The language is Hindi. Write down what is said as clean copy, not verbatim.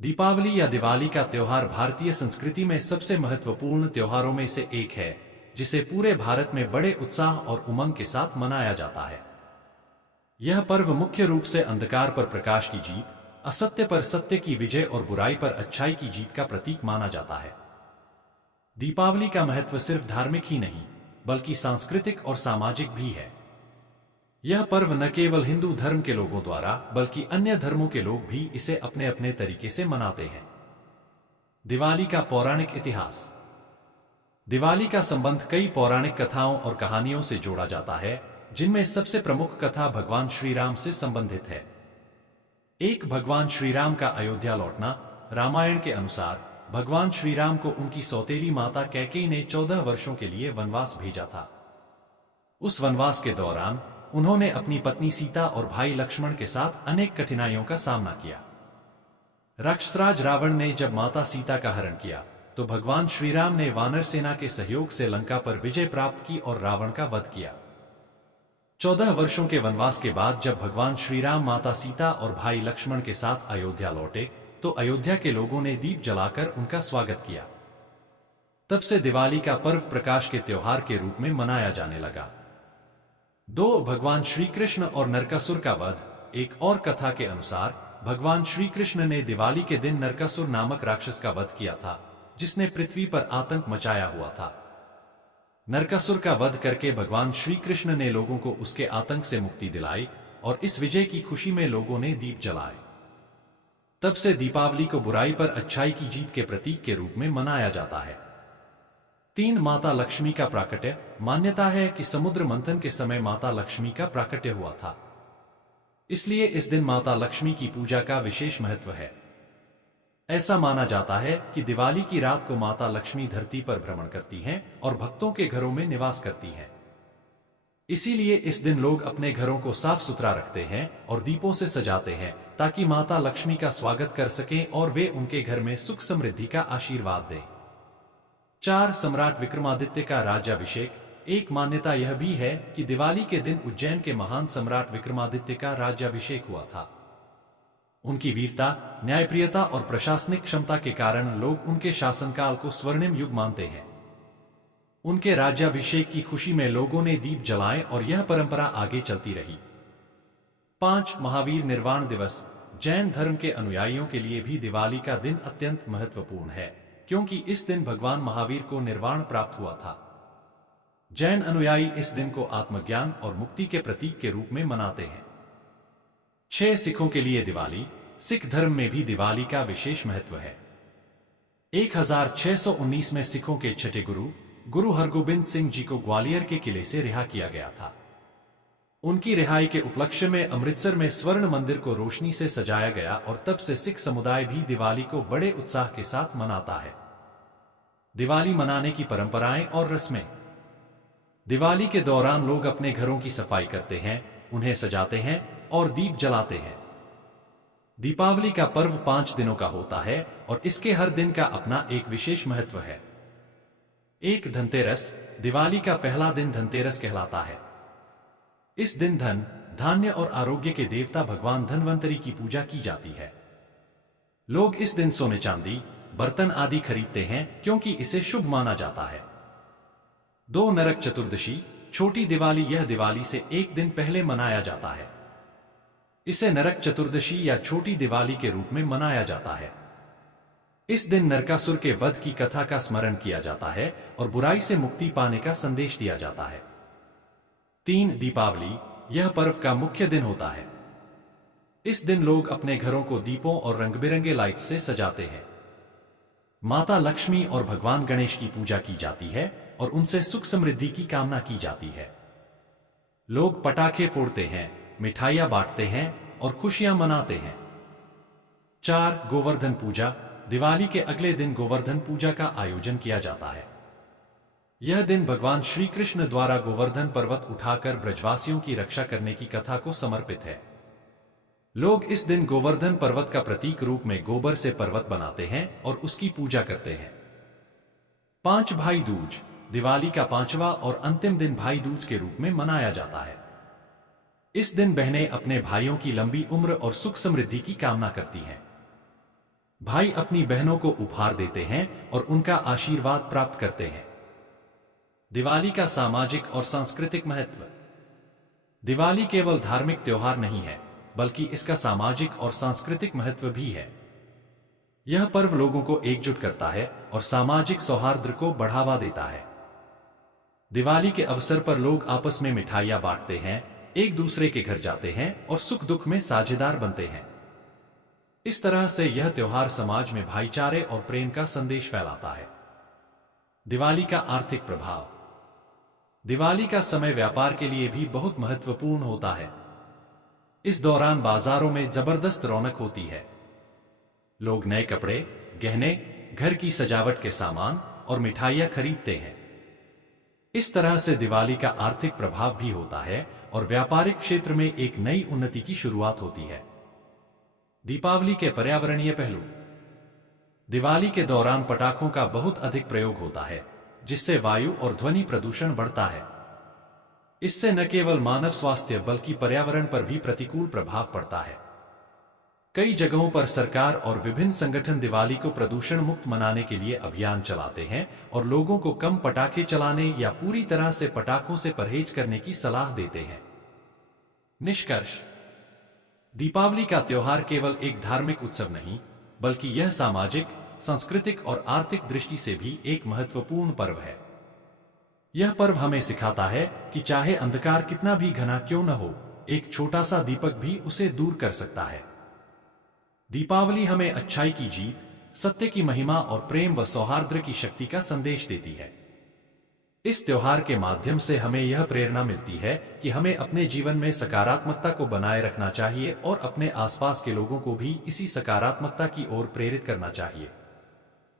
दीपावली या दिवाली का त्योहार भारतीय संस्कृति में सबसे महत्वपूर्ण त्योहारों में से एक है, जिसे पूरे भारत में बड़े उत्साह और उमंग के साथ मनाया जाता है। यह पर्व मुख्य रूप से अंधकार पर प्रकाश की जीत, असत्य पर सत्य की विजय और बुराई पर अच्छाई की जीत का प्रतीक माना जाता है। दीपावली का महत्व सिर्फ धार्मिक ही नहीं, बल्कि सांस्कृतिक और सामाजिक भी है। यह पर्व न केवल हिंदू धर्म के लोगों द्वारा, बल्कि अन्य धर्मों के लोग भी इसे अपने अपने तरीके से मनाते हैं। दिवाली का पौराणिक इतिहास। दिवाली का संबंध कई पौराणिक कथाओं और कहानियों से जोड़ा जाता है, जिनमें सबसे प्रमुख कथा भगवान श्री राम से संबंधित है। एक भगवान श्री राम का अयोध्या लौटना। रामायण के अनुसार भगवान श्री राम को उनकी सौतेली माता कैकेयी ने 14 वर्षों के लिए वनवास भेजा था। उस वनवास के दौरान उन्होंने अपनी पत्नी सीता और भाई लक्ष्मण के साथ अनेक कठिनाइयों का सामना किया। राक्षसराज रावण ने जब माता सीता का हरण किया, तो भगवान श्री राम ने वानर सेना के सहयोग से लंका पर विजय प्राप्त की और रावण का वध किया। 14 वर्षों के वनवास के बाद जब भगवान श्री राम माता सीता और भाई लक्ष्मण के साथ अयोध्या लौटे, तो अयोध्या के लोगों ने दीप जलाकर उनका स्वागत किया। तब से दिवाली का पर्व प्रकाश के त्योहार के रूप में मनाया जाने लगा। भगवान श्री कृष्ण और नरकासुर का वध। एक और कथा के अनुसार भगवान श्री कृष्ण ने दिवाली के दिन नरकासुर नामक राक्षस का वध किया था, जिसने पृथ्वी पर आतंक मचाया हुआ था। नरकासुर का वध करके भगवान श्री कृष्ण ने लोगों को उसके आतंक से मुक्ति दिलाई और इस विजय की खुशी में लोगों ने दीप जलाए। तब से दीपावली को बुराई पर अच्छाई की जीत के प्रतीक के रूप में मनाया जाता है। 3 माता लक्ष्मी का प्राकट्य। मान्यता है कि समुद्र मंथन के समय माता लक्ष्मी का प्राकट्य हुआ था, इसलिए इस दिन माता लक्ष्मी की पूजा का विशेष महत्व है। ऐसा माना जाता है कि दिवाली की रात को माता लक्ष्मी धरती पर भ्रमण करती हैं और भक्तों के घरों में निवास करती हैं। इसीलिए इस दिन लोग अपने घरों को साफ सुथरा रखते हैं और दीपों से सजाते हैं, ताकि माता लक्ष्मी का स्वागत कर सकें और वे उनके घर में सुख समृद्धि का आशीर्वाद दें। 4 सम्राट विक्रमादित्य का राज्याभिषेक। एक मान्यता यह भी है कि दिवाली के दिन उज्जैन के महान सम्राट विक्रमादित्य का राज्याभिषेक हुआ था। उनकी वीरता, न्यायप्रियता और प्रशासनिक क्षमता के कारण लोग उनके शासनकाल को स्वर्णिम युग मानते हैं। उनके राज्याभिषेक की खुशी में लोगों ने दीप जलाए और यह परंपरा आगे चलती रही। 5 महावीर निर्वाण दिवस। जैन धर्म के अनुयायियों के लिए भी दिवाली का दिन अत्यंत महत्वपूर्ण है, क्योंकि इस दिन भगवान महावीर को निर्वाण प्राप्त हुआ था। जैन अनुयायी इस दिन को आत्मज्ञान और मुक्ति के प्रतीक के रूप में मनाते हैं। 6 सिखों के लिए दिवाली। सिख धर्म में भी दिवाली का विशेष महत्व है। 1619 में सिखों के छठे गुरु हरगोबिंद सिंह जी को ग्वालियर के किले से रिहा किया गया था। उनकी रिहाई के उपलक्ष्य में अमृतसर में स्वर्ण मंदिर को रोशनी से सजाया गया और तब से सिख समुदाय भी दिवाली को बड़े उत्साह के साथ मनाता है। दिवाली मनाने की परंपराएं और रस्में। दिवाली के दौरान लोग अपने घरों की सफाई करते हैं, उन्हें सजाते हैं और दीप जलाते हैं। दीपावली का पर्व 5 दिनों का होता है और इसके हर दिन का अपना एक विशेष महत्व है। 1 धनतेरस। दिवाली का पहला दिन धनतेरस कहलाता है। इस दिन धन, धान्य और आरोग्य के देवता भगवान धनवंतरी की पूजा की जाती है। लोग इस दिन सोने चांदी, बर्तन आदि खरीदते हैं, क्योंकि इसे शुभ माना जाता है। 2 नरक चतुर्दशी। छोटी दिवाली। यह दिवाली से एक दिन पहले मनाया जाता है। इसे नरक चतुर्दशी या छोटी दिवाली के रूप में मनाया जाता है। इस दिन नरकासुर के वध की कथा का स्मरण किया जाता है और बुराई से मुक्ति पाने का संदेश दिया जाता है। 3 दीपावली। यह पर्व का मुख्य दिन होता है। इस दिन लोग अपने घरों को दीपों और रंग-बिरंगे लाइट्स से सजाते हैं। माता लक्ष्मी और भगवान गणेश की पूजा की जाती है और उनसे सुख समृद्धि की कामना की जाती है। लोग पटाखे फोड़ते हैं, मिठाइयां बांटते हैं और खुशियां मनाते हैं। 4 गोवर्धन पूजा। दिवाली के अगले दिन गोवर्धन पूजा का आयोजन किया जाता है। यह दिन भगवान श्री कृष्ण द्वारा गोवर्धन पर्वत उठाकर ब्रजवासियों की रक्षा करने की कथा को समर्पित है। लोग इस दिन गोवर्धन पर्वत का प्रतीक रूप में गोबर से पर्वत बनाते हैं और उसकी पूजा करते हैं। 5 भाई दूज। दिवाली का 5वां और अंतिम दिन भाई दूज के रूप में मनाया जाता है। इस दिन बहनें अपने भाइयों की लंबी उम्र और सुख समृद्धि की कामना करती हैं। भाई अपनी बहनों को उपहार देते हैं और उनका आशीर्वाद प्राप्त करते हैं। दिवाली का सामाजिक और सांस्कृतिक महत्व। दिवाली केवल धार्मिक त्योहार नहीं है, बल्कि इसका सामाजिक और सांस्कृतिक महत्व भी है। यह पर्व लोगों को एकजुट करता है और सामाजिक सौहार्द को बढ़ावा देता है। दिवाली के अवसर पर लोग आपस में मिठाइयां बांटते हैं, एक दूसरे के घर जाते हैं और सुख दुख में साझेदार बनते हैं। इस तरह से यह त्योहार समाज में भाईचारे और प्रेम का संदेश फैलाता है। दिवाली का आर्थिक प्रभाव। दिवाली का समय व्यापार के लिए भी बहुत महत्वपूर्ण होता है। इस दौरान बाजारों में जबरदस्त रौनक होती है। लोग नए कपड़े, गहने, घर की सजावट के सामान और मिठाइयां खरीदते हैं। इस तरह से दिवाली का आर्थिक प्रभाव भी होता है और व्यापारिक क्षेत्र में एक नई उन्नति की शुरुआत होती है। दीपावली के पर्यावरणीय पहलू। दिवाली के दौरान पटाखों का बहुत अधिक प्रयोग होता है, जिससे वायु और ध्वनि प्रदूषण बढ़ता है। इससे न केवल मानव स्वास्थ्य बल्कि पर्यावरण पर भी प्रतिकूल प्रभाव पड़ता है। कई जगहों पर सरकार और विभिन्न संगठन दिवाली को प्रदूषण मुक्त मनाने के लिए अभियान चलाते हैं और लोगों को कम पटाखे चलाने या पूरी तरह से पटाखों से परहेज करने की सलाह देते हैं। निष्कर्ष। दीपावली का त्योहार केवल एक धार्मिक उत्सव नहीं, बल्कि यह सामाजिक, सांस्कृतिक और आर्थिक दृष्टि से भी एक महत्वपूर्ण पर्व है। यह पर्व हमें सिखाता है कि चाहे अंधकार कितना भी घना क्यों न हो, एक छोटा सा दीपक भी उसे दूर कर सकता है। दीपावली हमें अच्छाई की जीत, सत्य की महिमा और प्रेम व सौहार्द की शक्ति का संदेश देती है। इस त्योहार के माध्यम से हमें यह प्रेरणा मिलती है कि हमें अपने जीवन में सकारात्मकता को बनाए रखना चाहिए और अपने आसपास के लोगों को भी इसी सकारात्मकता की ओर प्रेरित करना चाहिए।